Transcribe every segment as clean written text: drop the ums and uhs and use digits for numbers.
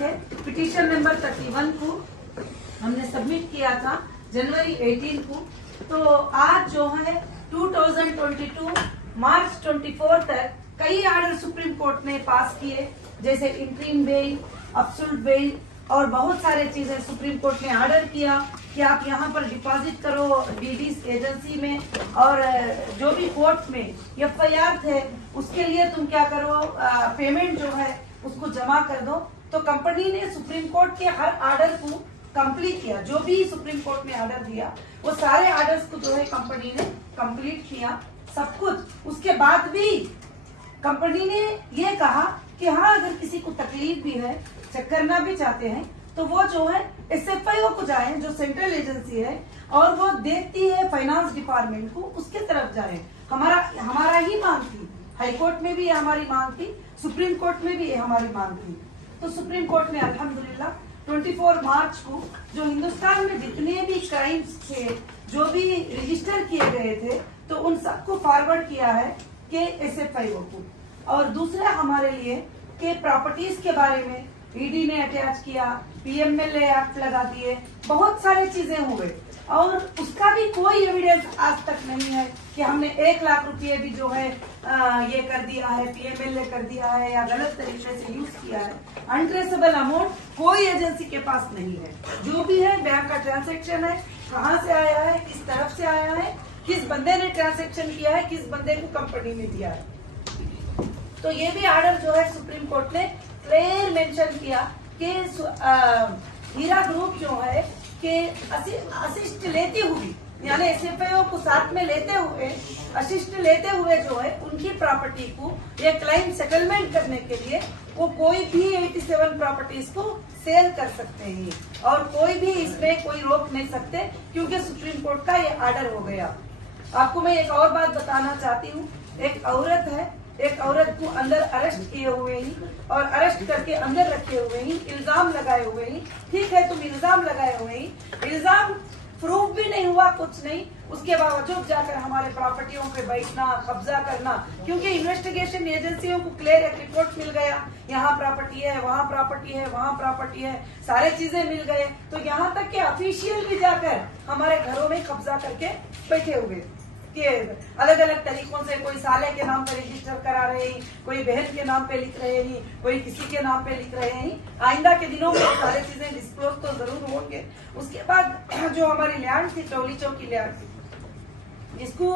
थे। Petition number 31 को हमने सबमिट किया था जनवरी 18 को। तो आज जो है 2022 मार्च 24 तक कई ऑर्डर सुप्रीम कोर्ट ने पास किए, जैसे इंटरिम बेल, अब्सोल्यूट बेल और बहुत सारे चीजें सुप्रीम कोर्ट ने ऑर्डर किया कि आप यहाँ पर डिपॉजिट करो डीडीज एजेंसी में, और जो भी कोर्ट में एफआईआर थे उसके लिए तुम क्या करो, पेमेंट जो है उसको जमा कर दो। तो कंपनी ने सुप्रीम कोर्ट के हर ऑर्डर को कंप्लीट किया, जो भी सुप्रीम कोर्ट ने ऑर्डर दिया वो सारे ऑर्डर्स को जो है कंपनी ने कंप्लीट किया सब कुछ। उसके बाद भी कंपनी ने ये कहा कि हाँ, अगर किसी को तकलीफ भी है, चेक करना भी चाहते हैं, तो वो जो है एसएफआईओ को जाए, जो सेंट्रल एजेंसी है और वो देखती है फाइनेंस डिपार्टमेंट को, उसके तरफ जाए। हमारा ही मांग थी, हाई कोर्ट में भी हमारी मांग थी, सुप्रीम कोर्ट में भी हमारी मांग थी। तो सुप्रीम कोर्ट ने अल्हम्दुलिल्लाह 24 मार्च को जो हिंदुस्तान में जितने भी क्राइम्स थे, जो भी रजिस्टर किए गए थे, तो उन सबको फॉरवर्ड किया है कि एसएफआईओ को। और दूसरा हमारे लिए कि प्रॉपर्टीज के बारे में ईडी ने अटैच किया, पीएमएलए एक्ट लगा दिए, बहुत सारे चीजें हुए और उसका भी कोई एविडेंस आज तक नहीं है कि हमने 1 लाख रुपये भी जो है ये कर दिया है, पीएमएलए कर दिया है या गलत तरीके से यूज किया है। अनट्रेसेबल अमाउंट कोई एजेंसी के पास नहीं है। जो भी है बैंक का ट्रांजैक्शन है, कहाँ से आया है, किस तरफ से आया है, किस बंदे ने ट्रांजैक्शन किया है, किस बंदे को कंपनी ने दिया है। तो ये भी ऑर्डर जो है सुप्रीम कोर्ट ने क्लियर मेंशन किया कि हीरा ग्रुप जो है कि असिस्ट लेते हुए, यानी एसएफआईओ को साथ में लेते हुए, असिस्ट लेते हुए जो है उनकी प्रॉपर्टी को ये क्लाइम सेटलमेंट करने के लिए वो कोई भी 87 प्रॉपर्टीज को सेल कर सकते हैं और कोई भी इसमें कोई रोक नहीं सकते, क्योंकि सुप्रीम कोर्ट का ये ऑर्डर हो गया। आपको मैं एक और बात बताना चाहती हूँ। एक औरत है, एक औरत को अंदर अरेस्ट किए हुए ही और अरेस्ट करके अंदर रखे हुए ही, इल्जाम लगाए हुए ही। ठीक है, तुम इल्जाम लगाए हुए ही, इल्जाम प्रूफ भी नहीं हुआ, कुछ नहीं, उसके बावजूद जाकर हमारे प्रॉपर्टियों पे बैठना, कब्जा करना, क्योंकि इन्वेस्टिगेशन एजेंसियों को क्लियर एक रिपोर्ट मिल गया, यहाँ प्रॉपर्टी है, वहाँ प्रॉपर्टी है, वहाँ प्रॉपर्टी है, सारे चीजें मिल गए। तो यहाँ तक कि ऑफिशियल भी जाकर हमारे घरों में कब्जा करके बैठे हुए कि अलग अलग तरीकों से, कोई साले के नाम पे रजिस्टर करा रहे हैं, कोई बहन के नाम पे लिख रहे हैं, कोई किसी के नाम पे लिख रहे हैं। आइंदा के दिनों में सारी चीजें डिस्क्लोज तो जरूर होंगे। उसके बाद जो हमारी लैंड थी, टोली चौकी लैंड थी, जिसको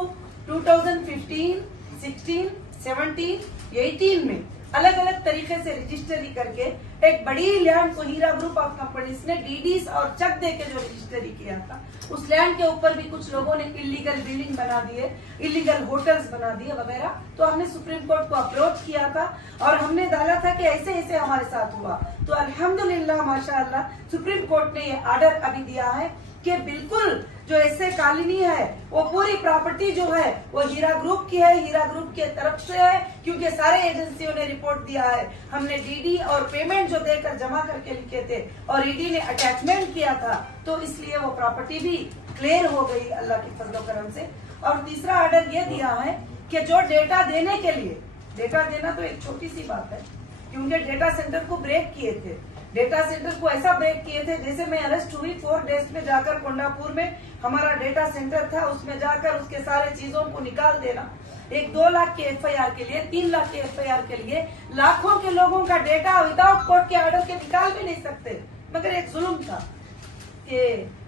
2015, 16, 17, 18 में अलग अलग तरीके से रजिस्टरी करके एक बड़ी लैंड को हीरा ग्रुप ऑफ कंपनीज ने डीडीज और चेक दे के जो रजिस्टरी किया था, उस लैंड के ऊपर भी कुछ लोगों ने इलीगल बिल्डिंग बना दिए, इलीगल होटल्स बना दिए वगैरह। तो हमने सुप्रीम कोर्ट को अप्रोच किया था और हमने डाला था कि ऐसे ऐसे हमारे साथ हुआ। तो अल्हम्दुलिल्लाह माशाअल्लाह सुप्रीम कोर्ट ने ये ऑर्डर अभी दिया है कि बिल्कुल जो ऐसे कॉलोनी है वो पूरी प्रॉपर्टी जो है वो हीरा ग्रुप की है, हीरा ग्रुप के तरफ से है, क्योंकि सारे एजेंसियों ने रिपोर्ट दिया है। हमने डीडी और पेमेंट जो देकर जमा करके लिखे थे और ईडी ने अटैचमेंट किया था, तो इसलिए वो प्रॉपर्टी भी क्लियर हो गई अल्लाह की फजलो करम से। और तीसरा ऑर्डर ये दिया है कि जो डेटा देने के लिए, डेटा देना तो एक छोटी सी बात है, क्योंकि डेटा सेंटर को ब्रेक किए थे, डेटा सेंटर को ऐसा ब्रेक किए थे जैसे मैं अरेस्ट हुई 4 डेज में जाकर कोंडापुर में हमारा डेटा सेंटर था, उसमें जाकर उसके सारे चीजों को निकाल देना। 1-2 लाख के एफआईआर के लिए, 3 लाख के एफआईआर के लिए लाखों के लोगों का डेटा विदाउट कोर्ट के ऑर्डर के निकाल भी नहीं सकते। मगर एक जुल्म था कि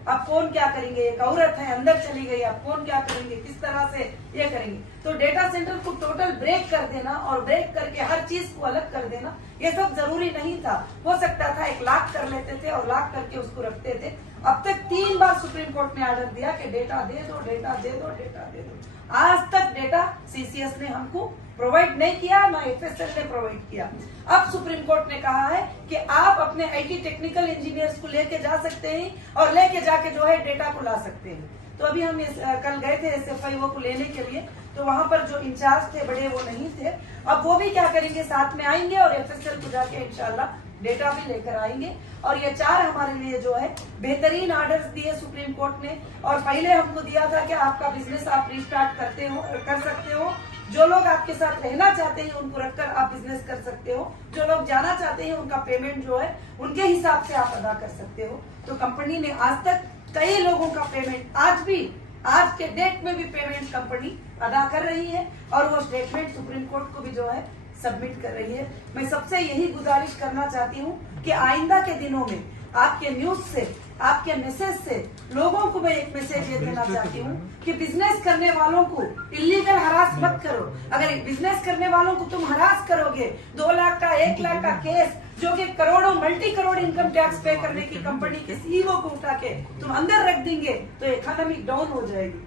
अब कौन क्या करेंगे, एक औरत है अंदर चली गई, अब कौन क्या करेंगे, किस तरह से ये करेंगे। तो डेटा सेंटर को टोटल ब्रेक कर देना और ब्रेक करके हर चीज को अलग कर देना, ये सब जरूरी नहीं था। हो सकता था 1 लाख कर लेते थे और लाख करके उसको रखते थे। अब तक 3 बार सुप्रीम कोर्ट ने ऑर्डर दिया कि डेटा दे दो, डेटा दे दो, डेटा दे दो। आज तक डेटा सीसीएस ने हमको प्रोवाइड नहीं किया, ना एफएसएल ने प्रोवाइड किया। अब सुप्रीम कोर्ट ने कहा है कि आप अपने आईटी टेक्निकल इंजीनियर्स को लेके जा सकते हैं और लेके जाके जो है डेटा को ला सकते हैं। तो अभी हम कल गए थे एसएफआईओ को लेने के लिए, तो वहां पर जो इंचार्ज थे बड़े वो नहीं थे। अब वो भी क्या करेंगे, साथ में आएंगे और एफएसएल को जाके इंशाल्लाह डेटा भी लेकर आएंगे। और ये 4 हमारे लिए जो है बेहतरीन ऑर्डर्स दिए सुप्रीम कोर्ट ने। और पहले हमको दिया था कि आपका बिजनेस आप रिस्टार्ट कर सकते हो, जो लोग आपके साथ रहना चाहते हैं उनको रखकर आप बिजनेस कर सकते हो, जो लोग जाना चाहते हैं उनका पेमेंट जो है उनके हिसाब से आप अदा कर सकते हो। तो कंपनी ने आज तक कई लोगों का पेमेंट आज के डेट में भी पेमेंट कंपनी अदा कर रही है और वो स्टेटमेंट सुप्रीम कोर्ट को भी जो है सबमिट कर रही है। मैं सबसे यही गुजारिश करना चाहती हूँ कि आइंदा के दिनों में आपके न्यूज से, आपके मैसेज से लोगों को मैं एक मैसेज ये देना चाहती हूँ कि बिजनेस करने वालों को इलीगल हरास मत करो। अगर बिजनेस करने वालों को तुम हरास करोगे, 2 लाख का 1 लाख का केस जो कि करोड़ों मल्टी करोड़ इनकम टैक्स पे करने की कंपनी के सीईओ को उठा के तुम अंदर रख देंगे तो इकोनॉमी डाउन हो जाएगी,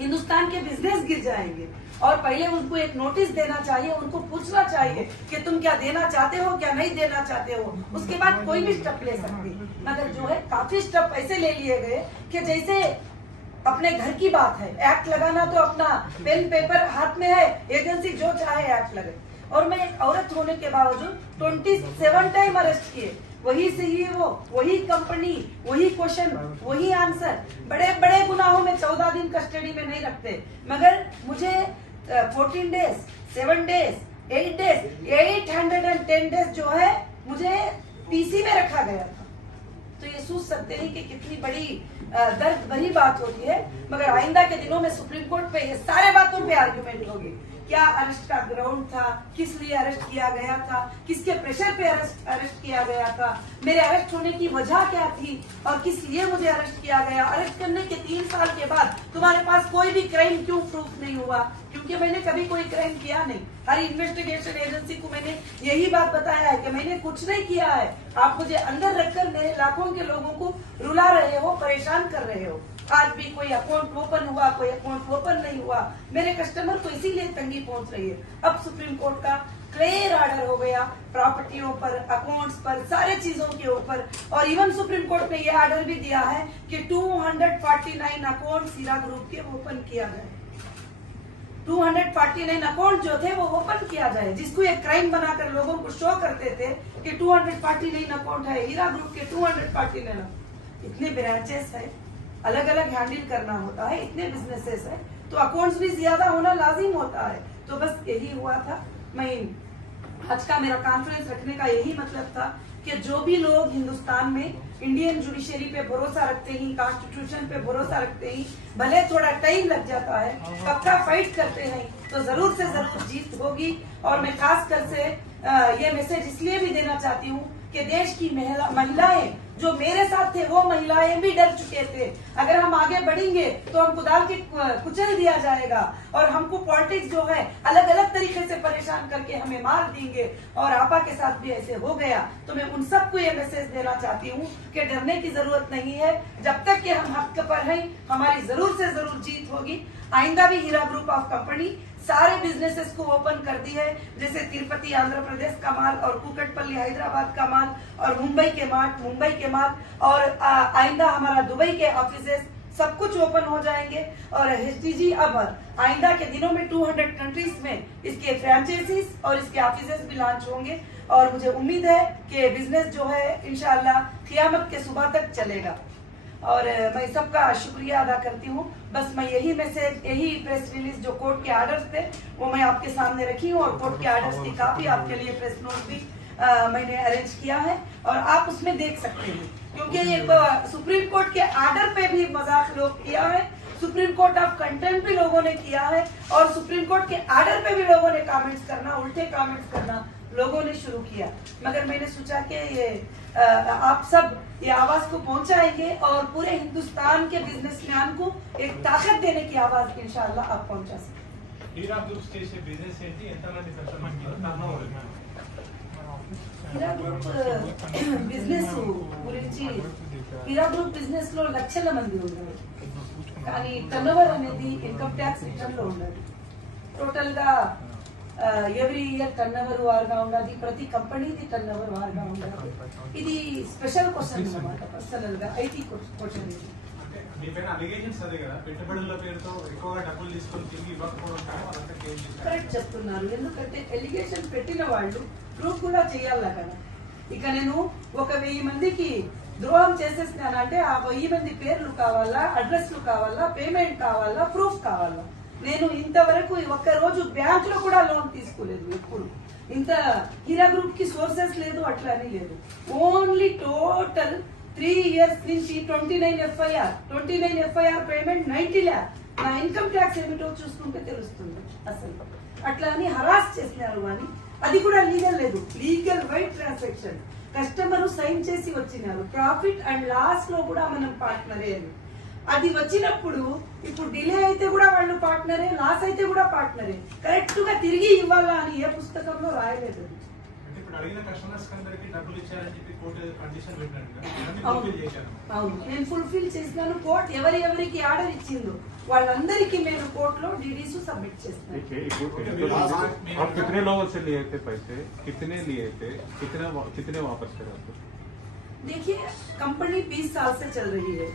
हिंदुस्तान के बिजनेस गिर जाएंगे। और पहले उनको एक नोटिस देना चाहिए, उनको पूछना चाहिए कि तुम क्या देना चाहते हो, क्या नहीं देना चाहते हो, उसके बाद कोई भी स्टेप ले सकती। मगर जो है काफी स्टेप ऐसे ले लिए गए कि जैसे अपने घर की बात है, एक्ट लगाना तो अपना पेन पेपर हाथ में है, एजेंसी जो चाहे एक्ट लगे। और मैं एक औरत होने के बावजूद 27 टाइम अरेस्ट किए, वही सीईओ, वही कंपनी, वही क्वेश्चन, वही आंसर। बड़े बड़े गुनाहों में 14 दिन कस्टडी में नहीं रखते, मगर मुझे 14 डेज, 7 डेज, 8 डेज, 810 डेज जो है मुझे पीसी में रखा गया था। तो ये सोच सकते हैं कि कितनी बड़ी दर्द भरी बात होती है। मगर आइंदा के दिनों में सुप्रीम कोर्ट पे ये सारे बातों पे आर्गुमेंट होगी। क्या अरेस्ट का ग्राउंड था, किस लिए अरेस्ट किया गया था, किसके प्रेशर पे अरेस्ट किया गया था, मेरे अरेस्ट होने की वजह क्या थी और किस लिए मुझे अरेस्ट किया गया। अरेस्ट करने के 3 साल के बाद तुम्हारे पास कोई भी क्राइम क्यों प्रूफ नहीं हुआ? क्योंकि मैंने कभी कोई क्राइम किया नहीं। हर इन्वेस्टिगेशन एजेंसी को मैंने यही बात बताया है कि मैंने कुछ नहीं किया है। आप मुझे अंदर रखकर मेरे लाखों के लोगों को रुला रहे हो, परेशान कर रहे हो। आज भी कोई अकाउंट ओपन हुआ, कोई अकाउंट ओपन नहीं हुआ, मेरे कस्टमर को इसीलिए तंगी पहुंच रही है। अब सुप्रीम कोर्ट का क्लियर ऑर्डर हो गया प्रॉपर्टियों पर, अकाउंट्स पर, सारे चीजों के ऊपर। और इवन सुप्रीम कोर्ट ने यह ऑर्डर भी दिया है कि 249 अकाउंट हीरा ग्रुप के ओपन किया जाए। 249 अकाउंट जो थे वो ओपन किया जाए, जिसको एक क्राइम बनाकर लोगों को शो करते थे कि 249 अकाउंट है हीरा ग्रुप के। 249 इतने ब्रांचेस है, अलग अलग हैंडल करना होता है, इतने बिजनेसेस है, तो अकाउंट्स भी ज्यादा होना लाजिम होता है। तो बस यही हुआ था। मैं आज का मेरा कॉन्फ्रेंस रखने का यही मतलब था कि जो भी लोग हिंदुस्तान में इंडियन जुडिशरी पे भरोसा रखते हैं, कॉन्स्टिट्यूशन पे भरोसा रखते हैं, भले थोड़ा टाइम लग जाता है, पक्का फाइट करते हैं तो जरूर से जरूर जीत होगी। और मैं खासकर से ये मैसेज इसलिए भी देना चाहती हूँ कि देश की महिलाएं जो मेरे साथ थे वो महिलाएं भी डर चुके थे, अगर हम आगे बढ़ेंगे तो हमको डाल के कुचल दिया जाएगा और हमको पॉलिटिक्स जो है अलग अलग तरीके से परेशान करके हमें मार देंगे। और आपा के साथ भी ऐसे हो गया। तो मैं उन सबको ये मैसेज देना चाहती हूँ कि डरने की जरूरत नहीं है। जब तक कि हम हक पर हैं, हमारी जरूर से जरूर जीत होगी। आइंदा भी हीरा ग्रुप ऑफ कंपनी सारे बिजनेसेस को ओपन कर दी है, जैसे तिरुपति आंध्र प्रदेश का माल और कुकटपल्ली हैदराबाद का माल और मुंबई के माल और आइंदा हमारा दुबई के ऑफिसेस सब कुछ ओपन हो जाएंगे। और एचडीजी अब आइंदा के दिनों में 200 कंट्रीज में इसके फ्रेंचाइजीज और इसके ऑफिसेस भी लॉन्च होंगे। और मुझे उम्मीद है कि बिजनेस जो है इंशाल्लाह क़यामत के सुबह तक चलेगा। और मैं सबका शुक्रिया अदा करती हूँ। बस मैं यही मैसेज, यही प्रेस रिलीज जो कोर्ट के ऑर्डर्स थे वो मैं आपके सामने रखी हूँ और कोर्ट के ऑर्डर्स की कापी आपके लिए प्रेस नोट भी मैंने अरेंज किया है और आप उसमें देख सकते हैं। क्योंकि ये सुप्रीम कोर्ट के ऑर्डर पे भी मजाक लोग किया है, सुप्रीम कोर्ट ऑफ कंटेम्प्ट भी लोगों ने किया है और सुप्रीम कोर्ट के ऑर्डर पे भी लोगों ने कमेंट्स करना, उल्टे कमेंट्स करना लोगों ने शुरू किया। मगर मैंने सोचा कि ये आप सब ये आवाज को पहुंचाएंगे और पूरे हिंदुस्तान के बिजनेसमैन को एक ताकत देने की आवाज इंशाल्लाह आप पहुंचा सकते। हीरा ग्रुप చేసే బిజినెస్ ఏంటి, ఎంతమంది కస్టమర్స్ టర్నోవర్? हीरा ग्रुप బిజినెస్ గురించి हीरा ग्रुप బిజినెస్ లో లక్షల మంది ఉన్నారు, కానీ టర్నోవర్ అనేది ఇన్కమ్ ట్యాక్స్ రిటర్న్ లో ఉన్నది. టోటల్ గా ఎవ్రీ ఇయర్ టర్నోవర్ వారుగా ఉన్నది, ప్రతి కంపెనీది టర్నోవర్ వారుగా ఉన్నది. ఇది స్పెషల్ క్వశ్చన్ అన్నమాట, పర్సనల్ గా ఐటీ క్వశ్చన్. ఇది మీపైన అలిగేషన్స్ అదే కదా, పెట్టుబడుల పేరుతో ఎక్కువగా డబ్బులు తీసుకొని తిరిగి ఇవ్వకపోవడం కానీ అదంతా కేసు కరెక్ట్ చెప్తున్నారు. ఎందుకంటే ఎలిగేషన్ పెట్టిన వాళ్ళు ప్రూఫ్ కూడా చేయాలా కదా. ఇక నేను 1000 మందికి ద్రోహం చేసేసినాను అంటే ఆ 1000 మంది పేర్లు కావాలా, అడ్రస్లు కావాలా, పేమెంట్ కావాలా, ప్రూఫ్ కావాలా. నేను ఇంతవరకు ఒక్క రోజు బ్యాంక్ లో కూడా లోన్ తీసుకోలేదు ఎప్పుడు. ఇంత హీరా గ్రూప్ కి సోర్సెస్ లేదు, అట్లా అని లేదు. ఓన్లీ టోటల్ 3 years నుంచి 29 ఎఫ్ఐఆర్ పేమెంట్ 90 lakh. నా ఇన్కమ్ ట్యాక్స్ ఏమిటో చూసుకుంటే తెలుస్తుంది. అసలు అట్లా అని హరాస్ చేసినారు కానీ అది కూడా లీగల్ లేదు. Legal white transaction customer sign చేసి వచ్చినారు. ప్రాఫిట్ అండ్ లాస్ లో కూడా మనం పార్ట్నరే అని. అది వచ్చినప్పుడు ఇప్పుడు డిలే అయితే కూడా వాళ్ళు పార్ట్నరే, లాస్ అయితే కూడా పార్ట్నరే. కరెక్ట్ గా తిరిగి ఇవ్వాలా అని ఏ పుస్తకంలో రాయలేదు. అడిగిన కస్టమర్స్ అందరికి డబ్బులు ఇచ్చారని చెప్పి కోర్టు కండిషన్ పెట్టినట్టుగా అవును, నేను ఫుల్ఫిల్ చేసినాను. కోర్టు ఎవరికి ఆర్డర్ ఇచ్చిందో వాళ్ళందరికీ నేను కోర్టులో డీడీస్ सबमिट చేస్తాను. आप कितने लोगों से लिए थे पैसे, कितने लिए थे, कितने वापस करे आपको? देखिए कंपनी 20 साल से चल रही है.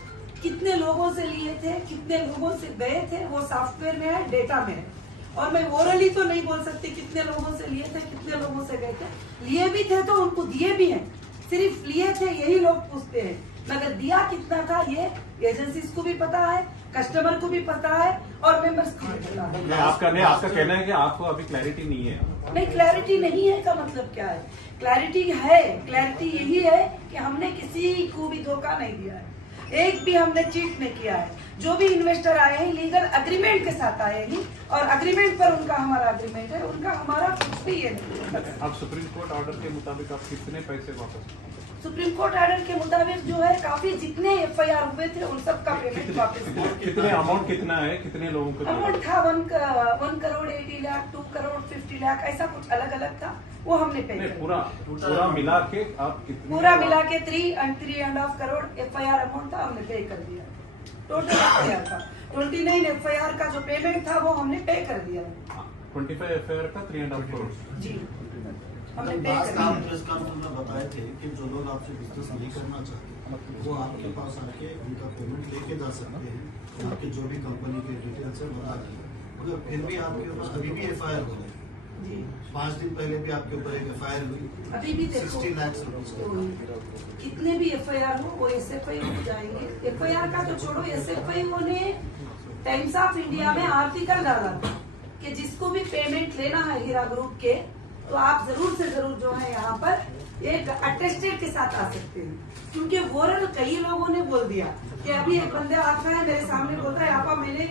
कितने लोगों से लिए थे, कितने लोगों से गए थे, वो सॉफ्टवेयर में है, डेटा में है. और मैं ओरली तो नहीं बोल सकती कितने लोगों से लिए थे, कितने लोगों से गए थे. लिए भी थे तो उनको दिए भी हैं. सिर्फ लिए थे यही लोग पूछते हैं, मगर दिया कितना था ये एजेंसीज को भी पता है, कस्टमर को भी पता है और मेंबर्स को भी पता है. आपका कहना है कि आपको अभी क्लैरिटी नहीं है. नहीं, क्लैरिटी नहीं है का मतलब क्या है? क्लैरिटी है. क्लैरिटी यही है कि हमने किसी को भी धोखा नहीं दिया है, एक भी हमने चीट नहीं किया है. जो भी इन्वेस्टर आए हैं लीगल अग्रीमेंट के साथ आए हैं और अग्रीमेंट पर उनका हमारा अग्रीमेंट है, उनका हमारा कुछ भी ये नहीं. अब सुप्रीम कोर्ट ऑर्डर के मुताबिक आप कितने पैसे वापस? सुप्रीम कोर्ट ऑर्डर के मुताबिक जो है काफी जितने एफआईआर हुए थे उन सब का पेमेंट वापस. कितने अमाउंट कितना है, कितने लोगों को? अमाउंट था 1 करोड़ 80 लाख, 2 करोड़ 50 लाख, ऐसा कुछ अलग अलग था. वो हमने पे किया. पूरा मिला के आप कितने? पूरा मिला के 3.5 करोड़ एफआईआर अमाउंट था, हमने पे कर दिया. टोटल एफआईआर था 29 एफआईआर का जो पेमेंट था वो हमने पे कर दिया. 25 एफआईआर का 3.5 करोड़ जी हमने पे कर दिया. प्रेस कॉन्फ्रेंस में बताए थे कि जो लोग आपसे बिजनेस नहीं करना चाहते वो आपके पास आके उनका पेमेंट लेके जा सकते हैं. आपके जो भी कंपनी के डिटेल्स है बता दें. मगर फिर भी आपके ऊपर अभी भी एफआईआर हो रही है. 5 दिन पहले भी आपके ऊपर एक एफआईआर हुई. अभी भी देखो 60 लाख रुपीज. कितने भी एफआईआर हो वो एसएफआई हो जाएंगे. एफआईआर का तो छोड़ो, एसएफआई ने टाइम्स ऑफ इंडिया में आर्टिकल डाला था कि जिसको भी पेमेंट लेना है हीरा ग्रुप के तो आप जरूर से जरूर जो है यहाँ पर एक अटेस्टेड के साथ आ सकते हैं. क्योंकि वोरल कई लोगों ने बोल दिया कि अभी एक बंदा आता है मेरे सामने बोलता है आपा मैंने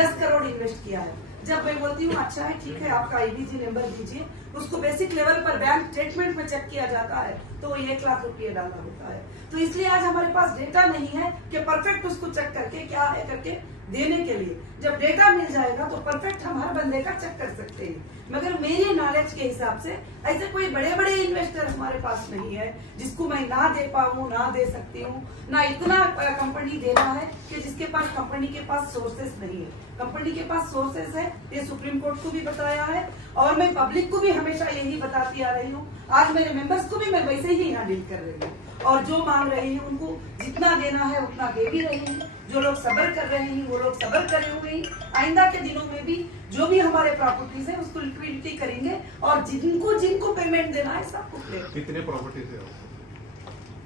10 करोड़ इन्वेस्ट किया है. जब मैं बोलती हूँ अच्छा है ठीक है आपका आईबीजी नंबर दीजिए, उसको बेसिक लेवल पर बैंक स्टेटमेंट में चेक किया जाता है तो 1 लाख रुपये डाला होता है. तो इसलिए आज हमारे पास डेटा नहीं है कि परफेक्ट उसको चेक करके क्या है करके देने के लिए. जब डेटा मिल जाएगा तो परफेक्ट हम हर बंदे का चेक कर सकते हैं. मगर मेरे नॉलेज के हिसाब से ऐसे कोई बड़े बड़े इन्वेस्टर हमारे पास नहीं है जिसको मैं ना दे पाऊँ, ना दे सकती हूँ, ना इतना कंपनी देना है कि जिसके पास कंपनी के पास सोर्सेस नहीं है. कंपनी के पास सोर्सेस है, ये सुप्रीम कोर्ट को भी बताया है और मैं पब्लिक को भी हमेशा यही बताती आ रही हूँ. आज मेरे मेंबर्स को भी मैं वैसे ही यहाँ डील कर रही हूँ और जो मांग रही है उनको जितना देना है उतना दे भी रही हूँ. जो लोग सब्र कर रहे हैं वो लोग सब्र करे हुए हैं. आइंदा के दिनों में भी जो भी हमारे प्रॉपर्टीज है उसको लिक्विडिटी करेंगे और जिनको पेमेंट देना है सबको दे. कितने प्रॉपर्टीज है?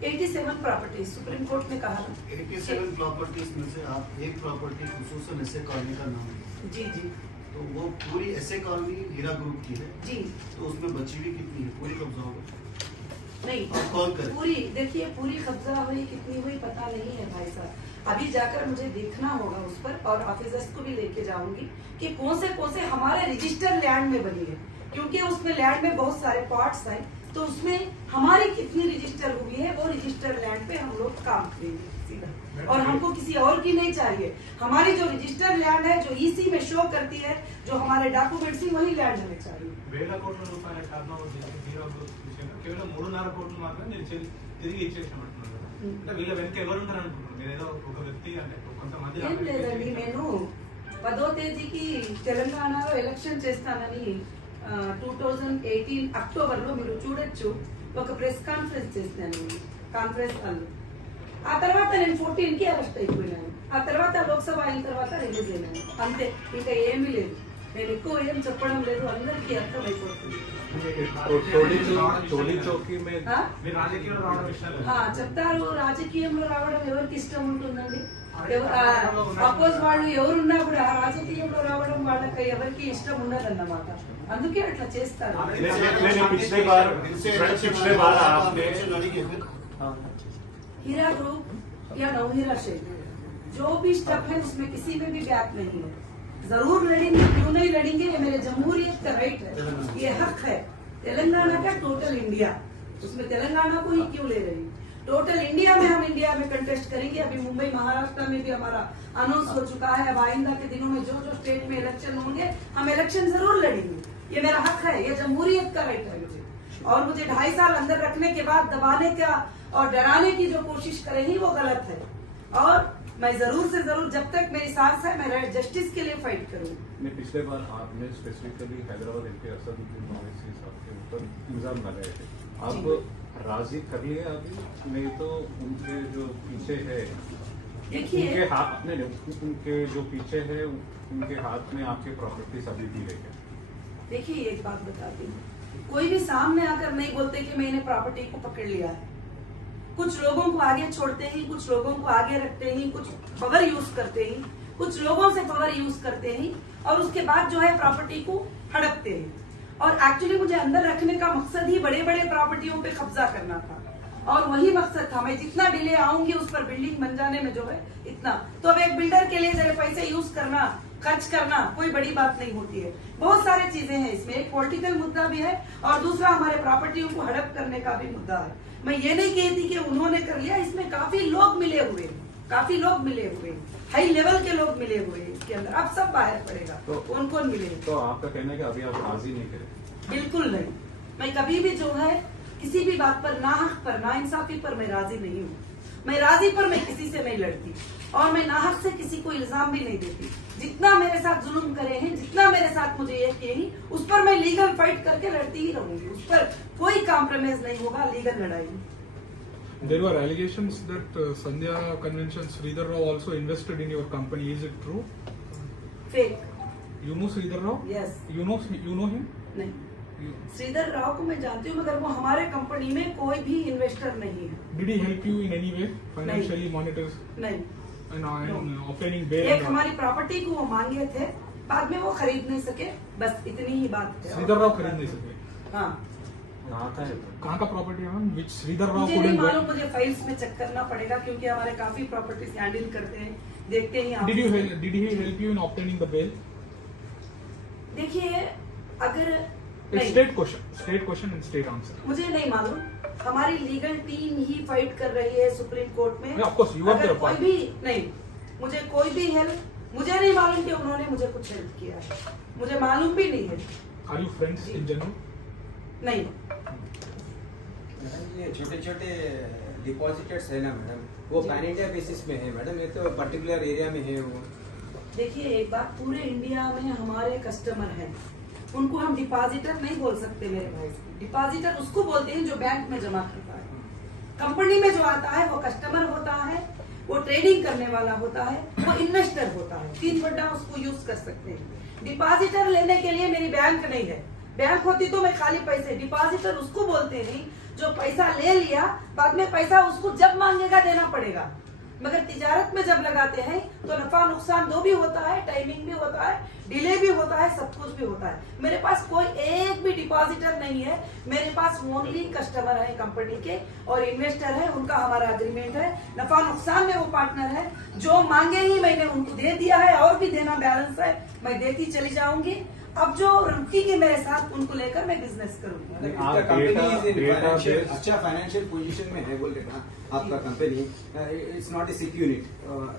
87 प्रॉपर्टीज सुप्रीम कोर्ट ने कहा. 87 प्रॉपर्टीज में से आप एक प्रॉपर्टी खुसूसन एसए कॉलोनी का नाम है. जी जी तो वो पूरी एसए कॉलोनी हीरा ग्रुप की है. जी तो उसमें बची हुई कितनी है? पूरी कब्जा होगा? नहीं आप कौन करे? पूरी देखिए पूरी कब्जा हुई कितनी हुई पता नहीं है भाई साहब. अभी जाकर मुझे देखना होगा उस पर और ऑफिसर्स को भी लेके जाऊंगी कि कौन से हमारे रजिस्टर लैंड में बनी है. क्योंकि उसमें लैंड में बहुत सारे पार्ट्स हैं तो उसमें हमारी कितनी रजिस्टर हुई है वो रजिस्टर लैंड पे हम लोग काम करेंगे सीधा. और हमको किसी और की नहीं चाहिए. हमारी जो रजिस्टर लैंड है जो ईसी में शो करती है जो हमारे डॉक्यूमेंट्स वही लैंड हमें चाहिए. 1000 కోట్ల రూపాయల టర్నోవర్ హీరో గ్రూప్ విషయంలో కేవలం 3.5 కోట్లు మాత్రమే నేను తిరిగి ఇచ్చేసామంటున్నాను. అంటే వీళ్ళ వెనక ఎవరు ఉంటారు అనుకుంటున్నారు? మీరు ఏదో ఒక వ్యక్తి అంటే కొంతమంది ఏం లేదండి, నేను 10వ తేదీకి తెలంగాణలో ఎలక్షన్ చేస్తానని 2018 అక్టోబర్లో మీరు చూడొచ్చు ఒక ప్రెస్ కాన్ఫరెన్స్ చేసినాను కాన్ఫరెన్స్ హాల్లో. ఆ తర్వాత నేను 14కి అరెస్ట్ అయిపోయినాను. ఆ తర్వాత లోక్సభ అయిన తర్వాత రిలీజ్ అయినాను. అంతే, ఇంకా ఏమీ లేదు. నేను ఎక్కువ ఏం చెప్పడం లేదు, అందరికీ అర్థమైపోతుంది. टोली चौकी में ఆ? మీరు రాజకీయాలు రావడం ఇష్టం లేదు. చెప్తారు రాజకీయంలో రావడం ఎవరికి ఇష్టం ఉంటుందండి? అపోజ్ వాళ్ళు ఎవరున్నా కూడా రాజకీయంలో రావడం వాళ్ళకి ఎవరికి ఇష్టం ఉండదన్నమాట. అందుకే అట్లా చేస్తారు. पिछले बार आपने हीरा ग्रुप या नवहीरा शेख जो भी स्टेप है उसमें किसी में भी गैप नहीं है. जरूर लड़ेंगे, क्यों नहीं लड़ेंगे? ये मेरे जमहूरियत का राइट है, ये हक है. तेलंगाना का टोटल इंडिया, उसमें तेलंगाना को ही क्यों ले रही? टोटल इंडिया में हम इंडिया में कंटेस्ट करेंगे. अभी मुंबई महाराष्ट्र में भी हमारा अनाउंस हो चुका है. अब आइंदा के दिनों में जो जो स्टेट में इलेक्शन होंगे हम इलेक्शन जरूर लड़ेंगे. ये मेरा हक है, ये जमहूरियत का राइट है मुझे. और मुझे 2.5 साल अंदर रखने के बाद दबाने का और डराने की जो कोशिश करेंगी वो गलत है. और मैं जरूर से जरूर जब तक मेरी सांस है मैं जस्टिस के लिए फाइट करूंगी. मैं पिछले बार आपने स्पेसिफिकली हैदराबाद एमपी असदुद्दीन ओवैसी साहब के ऊपर इल्जाम लगाए थे. अब राजी कर लिए अभी? नहीं तो उनके जो पीछे है, देखिए उनके हाथ नहीं, उनके जो पीछे है उनके हाथ में आपके प्रॉपर्टीज अभी भी है क्या? देखिए एक बात बताती हूँ, कोई भी सामने आकर नहीं बोलते कि मैंने प्रॉपर्टी को पकड़ लिया है. कुछ लोगों को आगे छोड़ते ही, कुछ लोगों को आगे रखते ही, कुछ पावर यूज करते ही, कुछ लोगों से पावर यूज करते ही और उसके बाद जो है प्रॉपर्टी को हड़पते हैं. और एक्चुअली मुझे अंदर रखने का मकसद ही बड़े बड़े प्रॉपर्टियों पे कब्जा करना था और वही मकसद था. मैं जितना डिले आऊंगी उस पर बिल्डिंग बन जाने में जो है इतना. तो अब एक बिल्डर के लिए जरा पैसे यूज करना, खर्च करना कोई बड़ी बात नहीं होती है. बहुत सारे चीजें हैं इसमें. एक पॉलिटिकल मुद्दा भी है और दूसरा हमारे प्रॉपर्टियों को हड़प करने का भी मुद्दा है. मैं ये नहीं कहती कि उन्होंने कर लिया, इसमें काफी लोग मिले हुए हैं, काफी लोग मिले हुए हैं, हाई लेवल के लोग मिले हुए हैं इसके अंदर. अब सब बाहर पड़ेगा तो कौन कौन मिले. तो आपका कहना है कि अभी आप राजी नहीं करें? बिल्कुल नहीं. मैं कभी भी जो है किसी भी बात पर नाहक पर नाइंसाफी पर मैं राजी नहीं हूँ. मैं राजी पर मैं किसी से नहीं लड़ती और मैं नाहक से किसी को इल्जाम भी नहीं देती. जितना मेरे साथ जुल्म करे हैं, जितना मेरे साथ मुझे ये किए हैं, उस पर मैं लीगल फाइट करके लड़ती ही रहूंगी. उस पर कोई कॉम्प्रोमाइज नहीं होगा. लीगल लड़ाई. There were allegations that Sandhya Convention Sridhar Rao also invested in your company. Is it true? Fake. You know Sridhar Rao? Yes. You know him? नहीं. You, श्रीधर राव को मैं जानती हूँ मगर वो हमारे कंपनी में कोई भी इन्वेस्टर नहीं है. did he help you in any way financially, monetary, नहीं. and obtaining bail? एक हमारी प्रॉपर्टी को वो मांगे थे, बाद में वो खरीद नहीं सके. बस इतनी ही बात है. Sridhar Rao खरीद नहीं सके. हाँ. कहाँ का प्रॉपर्टी है मैम? Which Sridhar Rao मुझे नहीं couldn't मालूम, buy? मुझे फाइल्स में चेक करना पड़ेगा क्योंकि हमारे काफी प्रॉपर्टीज हैंडल करते हैं, देखते हैं. Did he help you in obtaining the bail? देखिए अगर It's नहीं, state question and state answer. मुझे नहीं मालूम. हमारी लीगल टीम ही फाइट कर रही है सुप्रीम कोर्ट में. Yeah, of course, you are अगर their कोई part. भी नहीं, मुझे कोई भी हेल्प, मुझे नहीं मालूम कि उन्होंने मुझे कुछ हेल्प किया है. मुझे मालूम भी नहीं है. Are you friends in general? नहीं. मैडम ये छोटे छोटे डिपॉजिटर्स है ना मैडम, वो पैन इंडिया बेसिस में है मैडम, ये तो पर्टिकुलर एरिया में है वो. देखिए एक बात, पूरे इंडिया में हमारे कस्टमर हैं, उनको हम डिपॉजिटर नहीं बोल सकते मेरे भाई. डिपॉजिटर उसको बोलते हैं जो बैंक में जमा करता है. कंपनी में जो आता है वो कस्टमर होता है, वो ट्रेडिंग करने वाला होता है, वो इन्वेस्टर होता है. 3 वर्ड उसको यूज कर सकते हैं. डिपॉजिटर लेने के लिए मेरी बैंक नहीं है. बैंक होती तो मैं खाली पैसे. डिपॉजिटर उसको बोलते हैं जो पैसा ले लिया, बाद में पैसा उसको जब मांगेगा देना पड़ेगा. मगर तिजारत में जब लगाते हैं तो नफा नुकसान दो भी होता है, टाइमिंग भी होता है, डिले भी होता है, सब कुछ भी होता है. मेरे पास कोई एक भी डिपॉजिटर नहीं है. मेरे पास ओनली कस्टमर है कंपनी के और इन्वेस्टर है. उनका हमारा एग्रीमेंट है. नफा नुकसान में वो पार्टनर है. जो मांगे ही मैंने उनको दे दिया है और भी देना बैलेंस है. मैं देती चली जाऊंगी. अब जो रुकेंगे मेरे साथ उनको लेकर मैं बिजनेस करूंगी. अच्छा फाइनेंशियल पोजीशन में है बोल रहे ना आपका company. It's not a sick unit,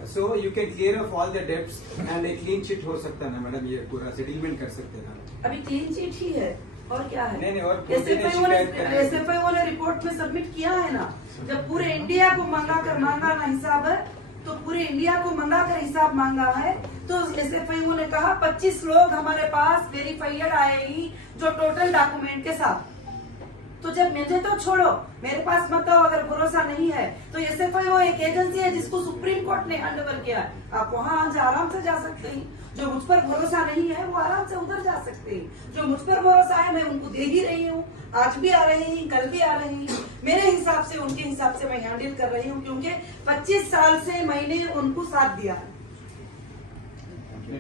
so you can clear of all the debts and a clean chit हो सकता है ना मैडम. ये पूरा सेटलमेंट कर सकते हैं ना. अभी क्लीन चिट ही है और क्या है. नहीं, और SFIO ने रिपोर्ट में सबमिट किया है ना. जब पूरे इंडिया को मांगा ना हिसाब है तो पूरे इंडिया को मंगा कर हिसाब मांगा है. तो SFIO ने कहा 25 लोग हमारे पास वेरीफाइड आए ही जो टोटल डॉक्यूमेंट के साथ. तो जब मुझे तो छोड़ो, मेरे पास मत आओ अगर भरोसा नहीं है तो SFIO एक एजेंसी है जिसको सुप्रीम कोर्ट ने हैंड ओवर किया है। आप वहाँ आराम से जा सकते हैं। जो मुझ पर भरोसा नहीं है वो आराम से उधर जा सकते हैं। जो मुझ पर भरोसा है मैं उनको दे ही रही हूँ, आज भी आ रही हैं, कल भी आ रही हैं। मेरे हिसाब से उनके हिसाब से मैं हैंडल कर रही हूँ, क्योंकि 25 साल से मैंने उनको साथ दिया है।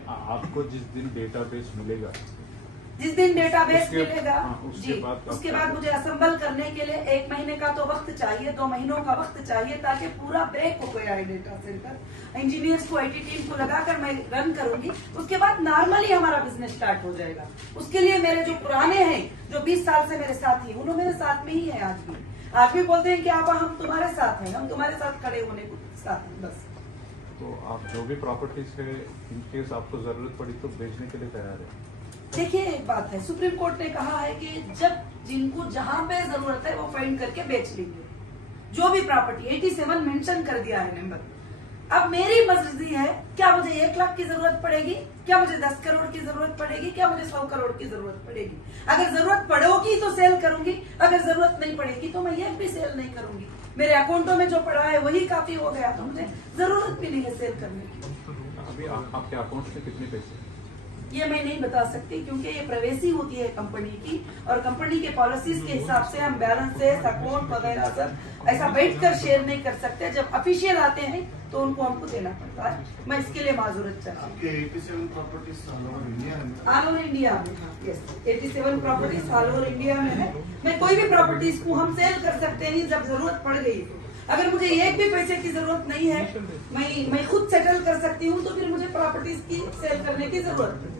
आपको जिस दिन डेटाबेस मिलेगा, जिस दिन डेटाबेस उसके- मिलेगा उसके जी, बाद उसके बाद मुझे असेंबल करने के लिए 1 महीने का तो वक्त चाहिए, 2 महीनों का वक्त चाहिए, ताकि पूरा ब्रेक हो गया है डेटा सेंटर। इंजीनियर्स को, IT टीम को लगाकर मैं रन करूंगी। उसके बाद नॉर्मली हमारा बिजनेस स्टार्ट हो जाएगा। उसके लिए मेरे जो पुराने हैं, जो 20 साल से मेरे साथ ही, उन्होंने मेरे साथ में ही है। आज भी बोलते हैं कि आप, हम तुम्हारे साथ हैं, हम तुम्हारे साथ खड़े होने को साथ हैं, बस। तो आप जो भी प्रॉपर्टीज है, इन केस आपको जरूरत पड़ी तो बेचने के लिए तैयार है। देखिए, एक बात है, सुप्रीम कोर्ट ने कहा है कि जब जिनको जहां पे जरूरत है वो फाइंड करके बेच लेंगे जो भी प्रॉपर्टी। 87 मेंशन कर दिया है नंबर। अब मेरी मर्जी है, क्या मुझे 1 लाख की जरूरत पड़ेगी, क्या मुझे 10 करोड़ की जरूरत पड़ेगी, क्या मुझे 100 करोड़ की जरूरत पड़ेगी। अगर जरूरत पड़ेगी तो सेल करूंगी, अगर जरूरत नहीं पड़ेगी तो मैं एक भी सेल नहीं करूंगी। मेरे अकाउंटों में जो पड़ा है वही काफी हो गया, तो मुझे जरूरत भी नहीं है सेल करने की। अभी आपके अकाउंट में कितने पैसे? ये मैं नहीं बता सकती, क्योंकि ये प्राइवेसी होती है कंपनी की, और कंपनी के पॉलिसीज के हिसाब से हम बैलेंसेस, अकाउंट वगैरह सब ऐसा बैठकर शेयर नहीं कर सकते। जब ऑफिशियल आते हैं तो उनको हमको देना पड़ता है। मैं इसके लिए माजूरत चाहती हूँ। आपके 87 प्रॉपर्टीज ऑल ओवर इंडिया है? ऑल ओवर इंडिया में, हाँ, yes, 87 properties all over India में है। मैं कोई भी प्रॉपर्टीज को हम सेल कर सकते हैं जब जरूरत पड़ गई। अगर मुझे एक भी पैसे की जरूरत नहीं है, मैं खुद सेटल कर सकती हूँ, तो फिर मुझे प्रॉपर्टीज की सेल करने की जरूरत नहीं।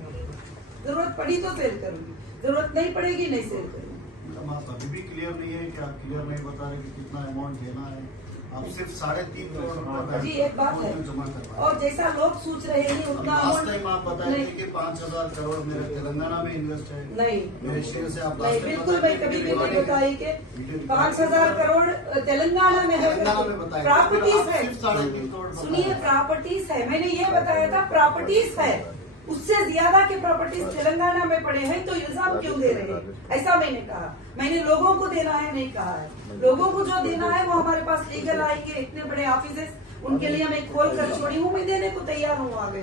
जरूरत पड़ी तो सेल करूंगी, जरूरत नहीं पड़ेगी नहीं सेल करूंगी। मतलब आप अभी भी क्लियर नहीं है कि आप क्लियर नहीं बता रहे कि कितना अमाउंट देना है। आप सिर्फ 3.5 करोड़ रुपए जी, एक बात है, जमा करवाए। और जैसा लोग सोच रहे हैं उतना लास्ट टाइम आप बताए थे नहीं, कि 5,000 करोड़ मेरे तेलंगाना में इन्वेस्ट है। नहीं, मेरे शेयर से आप नहीं, लास्ट टाइम बिल्कुल मैं कभी भी नहीं बताई कि वीडियो- 5,000 करोड़ तेलंगाना में है। तेलंगाना में बताया। प्रॉपर्टीज है, सिर्फ 3.5 करोड़ बताया। सुनिए, प्रॉपर्टीज है, मैंने ये बताया था प्रॉपर्टीज है। उससे ज्यादा के प्रॉपर्टीज तेलंगाना में पड़े हैं, तो इल्जाम क्यों दे रहे हैं, ऐसा मैंने कहा। मैंने लोगों को देना है नहीं कहा है। लोगों को जो देना है वो हमारे पास लीगल आएंगे, इतने बड़े ऑफिस, उनके लिए मैं खोल कर छोड़ी हूँ, मैं देने को तैयार हूँ। आगे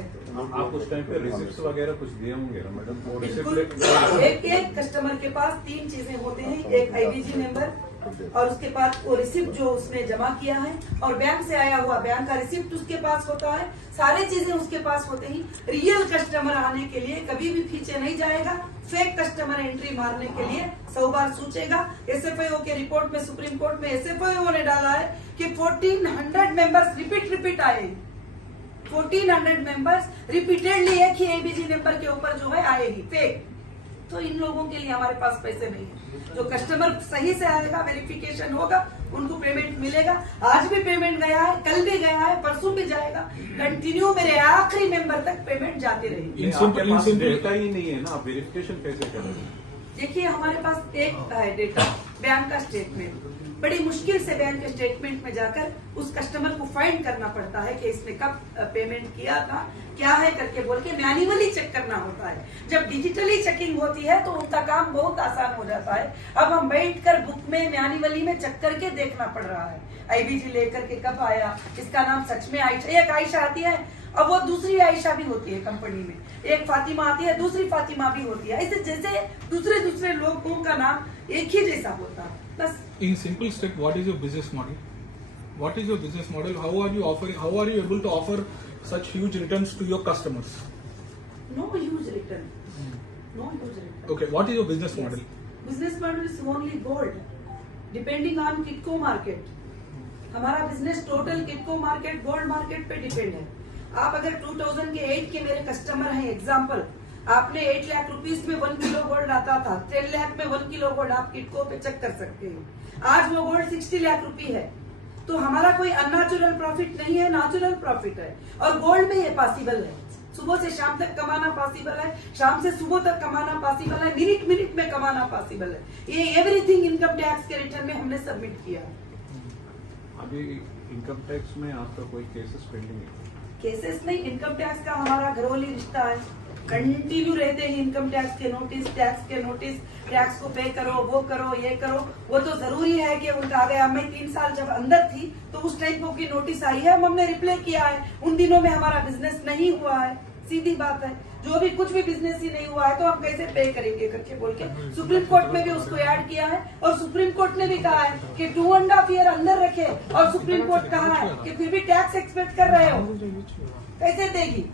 आप उस टाइम पे रिसिप्ट वगैरह कुछ दिए होंगे ना मैडम? वो बिल्कुल, रिसिप्ट एक कस्टमर के पास 3 चीजें होते हैं, एक IBG नंबर, और उसके पास वो रिसिप्ट जो उसने जमा किया है, और बैंक से आया हुआ बैंक का रिसिप्ट उसके पास होता है। सारी चीजें उसके पास होते ही। रियल कस्टमर आने के लिए कभी भी पीछे नहीं जाएगा। फेक कस्टमर एंट्री मारने के लिए 100 बार सोचेगा। SFIO के रिपोर्ट में, सुप्रीम कोर्ट में SFIO ने डाला है कि 1400 मेंबर्स रिपीट आए। 1400 मेंबर्स रिपीटेडली एक ही ABG नंबर के ऊपर जो है आए ही फेक। तो इन लोगों के लिए हमारे पास पैसे नहीं है। जो कस्टमर सही से आएगा, वेरिफिकेशन होगा, उनको पेमेंट मिलेगा। आज भी पेमेंट गया है, कल भी गया है, परसों भी जाएगा। कंटिन्यू मेरे आखिरी मेंबर तक पेमेंट जाती रहेगी। आपके पास डेटा ही नहीं है ना, आप वेरिफिकेशन कैसे करेंगे? देखिए, हमारे पास एक है डेटा, बैंक का स्टेटमेंट। बड़ी मुश्किल से बैंक के स्टेटमेंट में जाकर उस कस्टमर को फाइंड करना पड़ता है कि इसने कब पेमेंट किया था, क्या है करके बोल के मैन्युअली चेक करना होता है। जब डिजिटली चेकिंग होती है तो उनका काम बहुत आसान हो जाता है। अब हम बैठकर बुक में मैन्युअली में चेक करके देखना पड़ रहा है। IBG लेकर के कब आया, इसका नाम सच में आयशा, एक आयशा आती है, अब वो दूसरी आयशा भी होती है कंपनी में, एक फातिमा आती है, दूसरी फातिमा भी होती है। ऐसे जैसे दूसरे लोगों का नाम एक ही जैसा होता है, बस। In simple step, what is your business model? What is your business model? How are you offering? How are you able to offer such huge returns to your customers? No huge return. No huge return. Okay, what is your business model? Business model is only gold, depending on Kitco market. हमारा business total Kitco market, gold market पे depend है। आप अगर 2008 के मेरे customer हैं, example, आपने 8 lakh rupees में 1 किलो गोल्ड आता था, 10 लाख में 1 किलो गोल्ड आप किटको पे चेक कर सकते हैं। आज वो गोल्ड 60 लाख रुपए है। तो हमारा कोई अननेचुरल प्रॉफिट नहीं है, नेचुरल प्रॉफिट है। और गोल्ड में ये पॉसिबल है, सुबह से शाम तक कमाना पॉसिबल है, शाम से सुबह तक कमाना पॉसिबल है, मिनट में कमाना पॉसिबल है। ये एवरीथिंग इनकम टैक्स के रिटर्न में हमने सबमिट किया। अभी इनकम टैक्स में आपका कोई केसेस पेंडिंग है? केसेस नहीं, इनकम टैक्स का हमारा घरोली रिश्ता है, कंटिन्यू रहते हैं इनकम टैक्स के नोटिस, टैक्स को पे करो, वो करो, ये करो। वो तो जरूरी है कि उनका आ गया। मैं 3 साल जब अंदर थी तो उस टाइम को की नोटिस आई है, हमने रिप्लाई किया है। उन दिनों में हमारा बिजनेस नहीं हुआ है, सीधी बात है। जो भी कुछ भी बिजनेस ही नहीं हुआ है तो हम कैसे पे करेंगे करके बोल के सुप्रीम कोर्ट में भी उसको ऐड किया है। और सुप्रीम कोर्ट ने भी कहा है कि 2.5 ईयर अंदर रखे, और सुप्रीम कोर्ट कहा है कि फिर भी टैक्स एक्सपेक्ट कर रहे हो, कैसे देगी?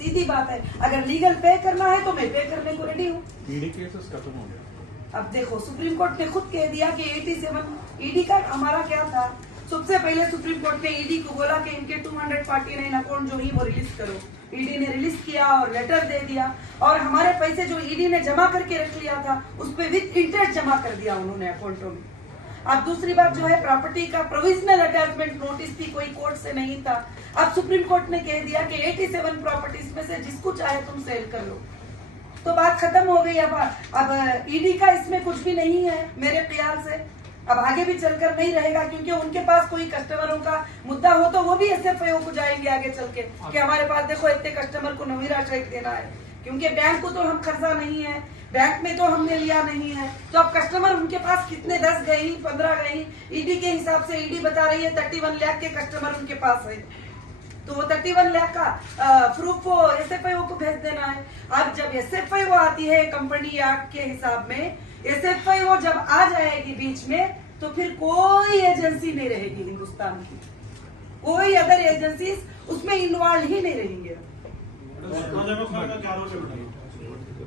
सीधी बात है। अगर लीगल पे करना है तो मैं पे करने को रेडी हूँ। ईडी केसेस खत्म हो गया। अब देखो सुप्रीम कोर्ट ने खुद कह दिया कि 87 ईडी का हमारा क्या था। सबसे पहले सुप्रीम कोर्ट ने ईडी को बोला कि इनके 249 अकाउंट जो ही वो रिलीज करो। ईडी ने रिलीज किया और लेटर दे दिया, और हमारे पैसे जो ईडी ने जमा करके रख लिया था उस पर विद इंटरेस्ट जमा कर दिया उन्होंने अकाउंटों में। अब दूसरी बात जो है, प्रॉपर्टी का प्रोविजनल अटैचमेंट नोटिस थी, कोई कोर्ट से नहीं था। अब सुप्रीम कोर्ट ने कह दिया कि 87 प्रॉपर्टीज में से जिसको चाहे तुम सेल कर लो, तो बात खत्म हो गई। अब ईडी का इसमें कुछ भी नहीं है मेरे ख्याल से। अब आगे भी चलकर नहीं रहेगा, क्योंकि उनके पास कोई कस्टमरों का मुद्दा हो तो वो भी एसएफआईओ को जाएंगे आगे चल के कि हमारे पास देखो इतने कस्टमर को नवीरा चेक देना है, क्योंकि बैंक को तो हम खर्चा नहीं है, बैंक में तो हमने लिया नहीं है। तो अब कस्टमर उनके पास कितने 10 गई 15 गई, ईडी के हिसाब से ईडी बता रही है 31 लाख के कस्टमर उनके पास है, तो वो 31 लाख का प्रूफ वो एसएफआईओ को भेज देना है। अब जब एसएफआईओ आती है कंपनी एक्ट के हिसाब में, एसएफआईओ जब आ जाएगी बीच में तो फिर कोई एजेंसी नहीं रहेगी हिंदुस्तान की, कोई अदर एजेंसी उसमें इन्वॉल्व ही नहीं रहेंगे।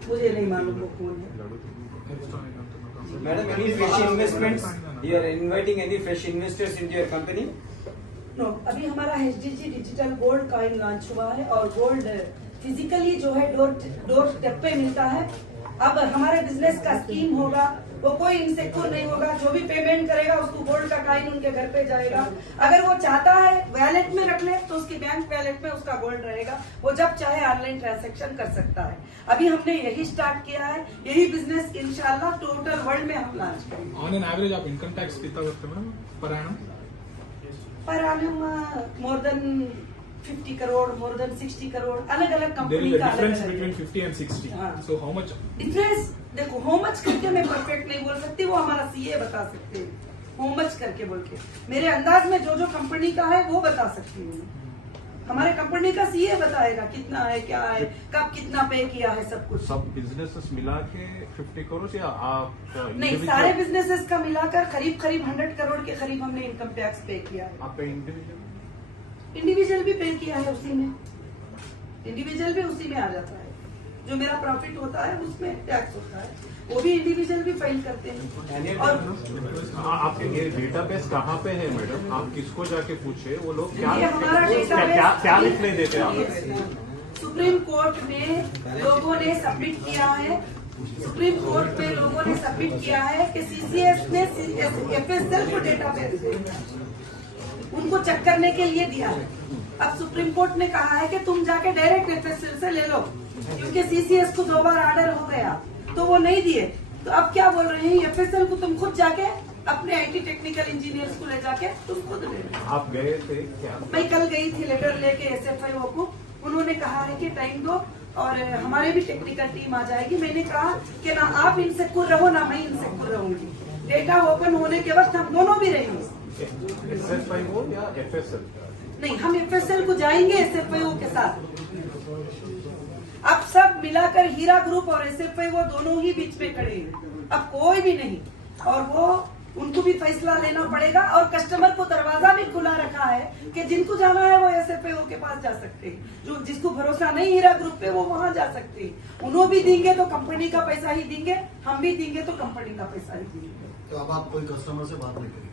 मुझे नहीं मालूम वो कौन है। Madam, any fresh investments? You are inviting any fresh investors into your company? No, अभी हमारा HDG digital gold coin launch हुआ है, और गोल्ड फिजिकली जो है डोर स्टेप पे मिलता है। अब हमारे बिजनेस का स्कीम होगा, वो कोई इनसिक्योर नहीं होगा। जो भी पेमेंट करेगा उसको गोल्ड का कॉइन उनके घर पे जाएगा। अगर वो चाहता है वैलेट में रख ले तो उसकी बैंक वैलेट में उसका गोल्ड रहेगा, वो जब चाहे ऑनलाइन ट्रांजैक्शन कर सकता है। अभी हमने यही स्टार्ट किया है, यही बिजनेस इंशाल्लाह टोटल वर्ल्ड में हम लॉन्च करेंगे। ऑन एन एवरेज आप इनकम टैक्स कितना करते हैं पर एनम? पर annum more than 50 crore, more than 60 crore, अलग अलग There कंपनी is a का अलग difference अलग between 50 and 60. हाँ। So how much? डिफरेंस देखो, हाउ मच करके मैं परफेक्ट नहीं बोल सकती, वो हमारा सीए बता सकते हैं हाउ मच करके बोल के। मेरे अंदाज में जो कंपनी का है वो बता सकती हूँ, हमारे कंपनी का सीए बताएगा कितना है, क्या है, कब कितना पे किया है, सब कुछ। सब बिजनेसेस मिला के 50 करोड़ या आप नहीं, individual- सारे बिजनेसेस का मिलाकर करीब 100 करोड़ के करीब हमने इनकम टैक्स पे किया है। आपका इंडिविजुअल इंडिविजुअल भी पे किया है, उसी में इंडिविजुअल भी उसी में आ जाता है। जो मेरा प्रॉफिट होता है उसमें टैक्स होता है, वो भी इंडिविजुअल भी फाइल करते हैं। और आपके ये डेटाबेस कहाँ पे है मैडम? आप किसको जाके पूछे, वो लोग क्या ये हमारा क्या डेटाबेस रिप्लाई देते हैं आप? सुप्रीम कोर्ट में लोगों ने सबमिट किया है, सुप्रीम कोर्ट में लोगों ने सबमिट किया है कि सीसीएस ने एफएसएल को डेटाबेस उनको चेक करने के लिए दिया है। अब सुप्रीम कोर्ट ने कहा है कि तुम जाके डायरेक्ट एफएसएल से ले लो, क्योंकि सीसीएस को 2 बार ऑर्डर हो गया तो वो नहीं दिए। तो अब क्या बोल रहे हैं, एफएसएल को तुम खुद जाके अपने आईटी टेक्निकल इंजीनियर्स को ले जाके तुम खुद ले लो। आप गए थे क्या? मैं कल गई थी लेटर लेके एसएफआईओ को, उन्होंने कहा है कि टाइम दो और हमारे भी टेक्निकल टीम आ जाएगी। मैंने कहा कि ना आप इनसिक्योर रहो ना मैं इनसिक्योर रहूंगी, डेटा ओपन होने के वक्त हम दोनों भी रहेंगे। SFIO या FSL? नहीं, हम एफएसएल को जाएंगे एसएफआईओ के साथ। अब सब मिलाकर हीरा ग्रुप और एसएफआईओ दोनों ही बीच में खड़े हैं, अब कोई भी नहीं, और वो उनको भी फैसला लेना पड़ेगा। और कस्टमर को दरवाजा भी खुला रखा है कि जिनको जाना है वो एसएफआईओ के पास जा सकते हैं, जो जिसको भरोसा नहीं हीरा ग्रुप पे वो वहां जा सकते हैं। उन्होंने भी देंगे तो कंपनी का पैसा ही देंगे, हम भी देंगे तो कंपनी का पैसा ही देंगे। तो अब आप कोई कस्टमर से बात नहीं करेंगे?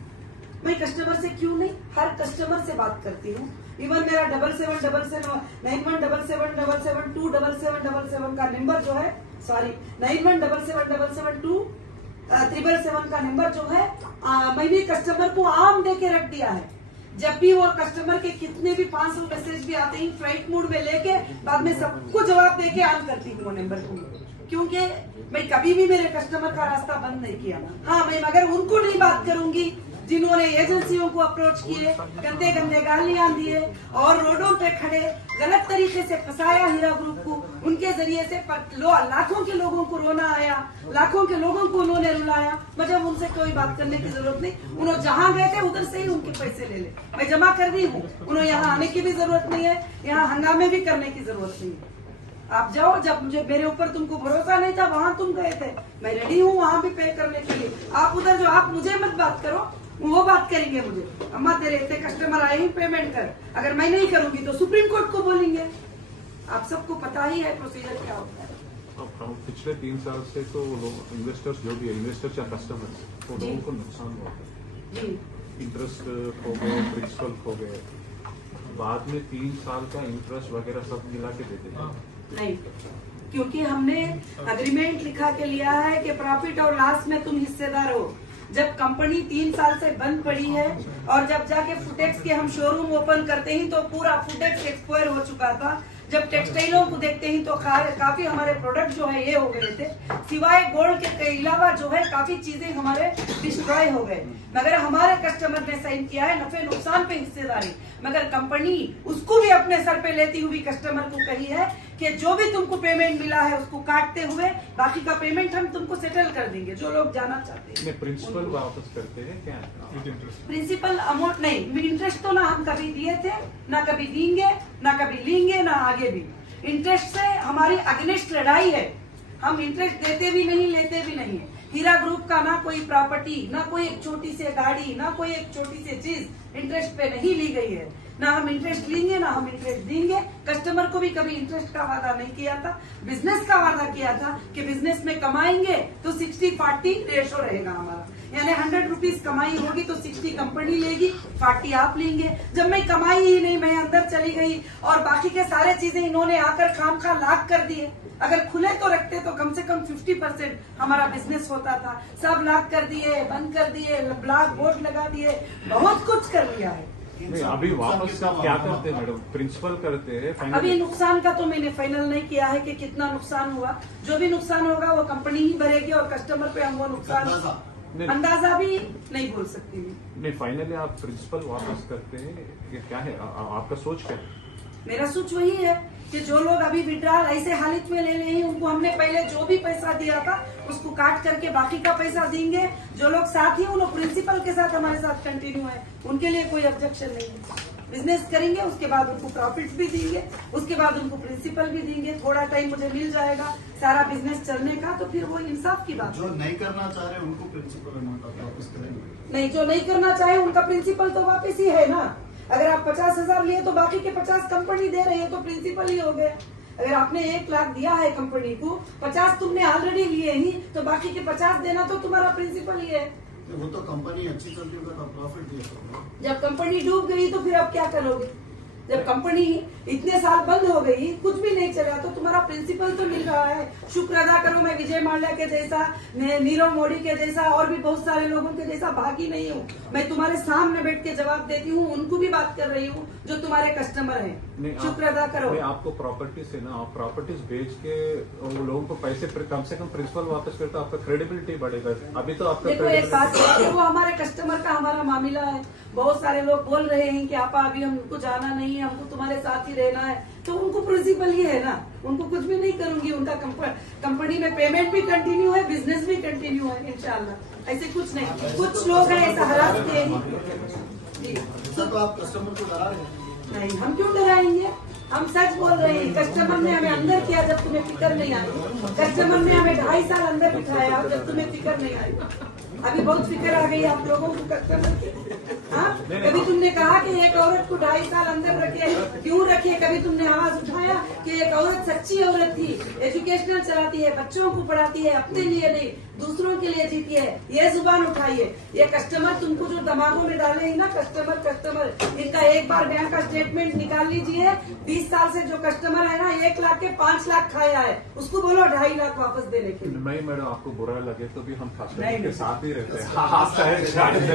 मैं कस्टमर से क्यों नहीं, हर कस्टमर से बात करती हूँ। इवन मेरा 91777777 का नंबर जो है, सॉरी 9177772777 का नंबर जो है, मैंने कस्टमर को आम दे के रख दिया है। जब भी वो कस्टमर के कितने भी 500 मैसेज भी आते हैं, फ्लाइट मोड में लेके बाद में सबको जवाब दे के ऑन करती हूँ वो नंबर को, क्योंकि मैं कभी भी मेरे कस्टमर का रास्ता बंद नहीं किया। हाँ, मैं मगर उनको नहीं बात करूंगी जिन्होंने एजेंसियों को अप्रोच किए, गंदे गंदे गालियां दिए और रोडों पे खड़े गलत तरीके से फंसाया हीरा ग्रुप को, उनके जरिए से लाखों के लोगों को रोना आया, लाखों के लोगों को उन्होंने रुलाया। मुझे उनसे कोई बात करने की जरूरत नहीं, उन्होंने जहाँ गए थे उधर से ही उनके पैसे ले ले, मैं जमा कर दी हूँ, उन्हें यहाँ आने की भी जरूरत नहीं है, यहाँ हंगामे भी करने की जरूरत नहीं है। आप जाओ, जब मुझे मेरे ऊपर तुमको भरोसा नहीं था वहाँ तुम गए थे, मैं रेडी हूँ वहाँ भी पे करने के लिए। आप उधर जो आप मुझे मत बात करो, वो बात करेंगे मुझे, अम्मा तेरे इतने कस्टमर आए ही पेमेंट कर, अगर मैं नहीं करूंगी तो सुप्रीम कोर्ट को बोलेंगे। आप सबको पता ही है प्रोसीजर क्या होता है। अब पिछले 3 साल से तो लोग इन्वेस्टर्स जो भी है, इन्वेस्टर्स या कस्टमर्स, तो लोगों को नुकसान हुआ है जी, इंटरेस्ट खो गए, प्रिंसिपल खो गए, बाद में 3 साल का इंटरेस्ट वगैरह सब मिला के देते हैं। नहीं, क्योंकि हमने अग्रीमेंट लिखा के लिया है कि प्रॉफिट और लॉस में तुम हिस्सेदार हो। जब कंपनी 3 साल से बंद पड़ी है और जब जाके फुटेक्स के हम शोरूम ओपन करते ही तो पूरा फुटेक्स एक्सपायर हो चुका था। जब टेक्सटाइलों को देखते ही तो काफी हमारे प्रोडक्ट जो है ये हो गए थे, सिवाय गोल्ड के अलावा जो है काफी चीजें हमारे डिस्ट्रॉय हो गए। मगर हमारे कस्टमर ने साइन किया है नफे नुकसान पे हिस्सेदारी, मगर कंपनी उसको भी अपने सर पे लेती हुई कस्टमर को कही है कि जो भी तुमको पेमेंट मिला है उसको काटते हुए बाकी का पेमेंट हम तुमको सेटल कर देंगे, जो लोग जाना चाहते हैं। प्रिंसिपल वापस करते हैं क्या? प्रिंसिपल अमाउंट नहीं, इंटरेस्ट तो ना हम कभी दिए थे, ना कभी देंगे, ना कभी लेंगे, ना आगे भी। इंटरेस्ट से हमारी अगेंस्ट लड़ाई है, हम इंटरेस्ट देते भी नहीं, लेते भी नहीं है। हीरा ग्रुप का ना कोई प्रॉपर्टी, ना कोई एक छोटी सी गाड़ी, ना कोई एक छोटी सी चीज इंटरेस्ट पे नहीं ली गई है। ना हम इंटरेस्ट लेंगे, ना हम इंटरेस्ट देंगे। कस्टमर को भी कभी इंटरेस्ट का वादा नहीं किया था, बिजनेस का वादा किया था कि बिजनेस में कमाएंगे तो 60-40 रेशो रहेगा हमारा, यानी 100 रुपीज कमाई होगी तो 60 कंपनी लेगी, 40 आप लेंगे। जब मैं कमाई ही नहीं, मैं अंदर चली गई और बाकी के सारे चीजें इन्होंने आकर खाम खा लाख कर दिए। अगर खुले तो रखते तो कम से कम 50% हमारा बिजनेस होता था, सब लाख कर दिए, बंद कर दिए, ब्लैक बोर्ड लगा दिए, बहुत कुछ कर लिया है। नहीं, अभी वापस आप क्या करते हैं मैडम? प्रिंसिपल करते हैं? अभी नुकसान का तो मैंने फाइनल नहीं किया है कि कितना नुकसान हुआ, जो भी नुकसान होगा वो कंपनी ही भरेगी और कस्टमर पे हम वो नुकसान अंदाजा भी नहीं बोल सकती। नहीं, फाइनली आप प्रिंसिपल वापस करते हैं, ये क्या है आपका सोच क्या है? मेरा सोच वही है कि जो लोग अभी विड्रॉल ऐसे हालत में ले रहे हैं उनको हमने पहले जो भी पैसा दिया था उसको काट करके बाकी का पैसा देंगे। जो लोग साथ ही उन प्रिंसिपल के साथ हमारे साथ कंटिन्यू है उनके लिए कोई ऑब्जेक्शन नहीं है। बिजनेस करेंगे, उसके बाद उनको प्रॉफिट भी देंगे, उसके बाद उनको प्रिंसिपल भी देंगे। थोड़ा टाइम मुझे मिल जाएगा सारा बिजनेस चलने का, तो फिर वो इंसाफ की बात। जो नहीं करना चाह रहे उनको प्रिंसिपल अमाउंट वापस करेंगे? नहीं, जो नहीं करना चाहे उनका प्रिंसिपल तो वापस ही है ना। अगर आप 50,000 लिए तो बाकी के 50 कंपनी दे रही है तो प्रिंसिपल ही हो गए। अगर आपने 1 लाख दिया है कंपनी को, 50 तुमने ऑलरेडी लिए ही, तो बाकी के 50 देना तो तुम्हारा प्रिंसिपल ही है। वो तो कंपनी अच्छी चलती होगा तो प्रॉफिट दिया। जब कंपनी डूब गई तो फिर आप क्या करोगे? जब कंपनी इतने साल बंद हो गई, कुछ भी नहीं चला, तो तुम्हारा प्रिंसिपल तो मिल रहा है। शुक्र अदा करो, मैं विजय माल्या के जैसा, नीरव मोदी के जैसा और भी बहुत सारे लोगों के जैसा भागी नहीं हूँ। मैं तुम्हारे सामने बैठ के जवाब देती हूँ, उनको भी बात कर रही हूँ जो तुम्हारे कस्टमर हैं। शुक्र अदा करो। आपको प्रॉपर्टी से ना, आप प्रॉपर्टीज बेच के वो लोगों को पैसे कम से कम प्रिंसिपल वापस करते, आपका क्रेडिबिलिटी बढ़ेगा। अभी तो आपका देखो एक बात है, वो हमारे कस्टमर का हमारा मामला है। बहुत सारे लोग बोल रहे हैं कि आपा अभी हमको जाना नहीं है, हमको तुम्हारे साथ ही रहना है, तो उनको प्रिंसिपल ही है ना, उनको कुछ भी नहीं करूंगी। उनका कंपनी में पेमेंट भी कंटिन्यू है, बिजनेस भी कंटिन्यू है इंशाल्लाह। ऐसे कुछ नहीं, कुछ लोग हैं ऐसा हरासते हैं। तो आप कस्टमर को डरा रहे हैं? नहीं, हम क्यों डराएंगे? हम सच बोल रहे हैं। कस्टमर ने हमें अंदर किया जब तुम्हें फिक्र नहीं आई। कस्टमर ने हमें 2.5 साल अंदर बिठाया जब तुम्हें फिक्र नहीं आई। अभी बहुत फिक्र आ गई आप लोगों को कस्टमर की। हाँ, कभी तुमने कहा कि एक औरत को 2.5 साल अंदर रखे, क्यों रखे? कभी तुमने आवाज उठाया कि एक औरत सच्ची औरत थी, एजुकेशनल चलाती है, बच्चों को पढ़ाती है, अपने लिए नहीं दूसरों के लिए जीती है, ये जुबान उठाइए। ये कस्टमर तुमको जो दिमागों में डाले हैं ना, कस्टमर इनका एक बार बैंक का स्टेटमेंट निकाल लीजिए। 20 साल से जो कस्टमर है ना, 1 लाख के 5 लाख खाया है, उसको बोलो 2.5 लाख वापस देने के लिए। नहीं मैडम, आपको बुरा लगे तो भी हम नहीं, के साथ ही रहते हैं।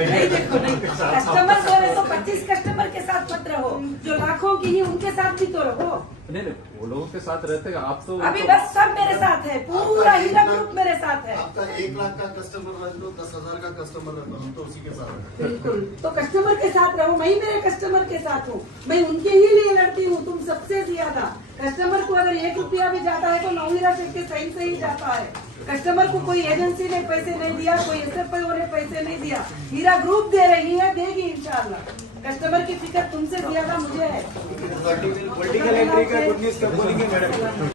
नहीं देखो, नहीं कस्टमर बोले तो 25 कस्टमर के साथ मत रहो, जो लाखों की ही उनके साथ भी तो रहो। नहीं वो लोगों के साथ रहते हैं आप तो अभी बस सब मेरे साथ है, पूरा हीरा ग्रुप मेरे साथ है। आपका 1 लाख का कस्टमर रह लो, 10,000 का कस्टमर रहता हूँ तो उसी के साथ है। बिल्कुल, तो कस्टमर के साथ रहो, मैं ही मेरे कस्टमर के साथ हूँ, मैं उनके ही लिए लड़ती हूँ, तुम सबसे ज्यादा। कस्टमर को अगर 1 रुपया भी जाता है तो नवहीरा शेख के सही से ही जाता है। कस्टमर को कोई एजेंसी ने पैसे नहीं दिया, कोई SFIO ने पैसे नहीं दिया, हीरा ग्रुप दे रही है, देगी इंशाल्लाह। कस्टमर की फिक्र तुमसे ज्यादा मुझे है। वर्टिकल एंट्री का गुड न्यूज कब बोलेंगे मैडम?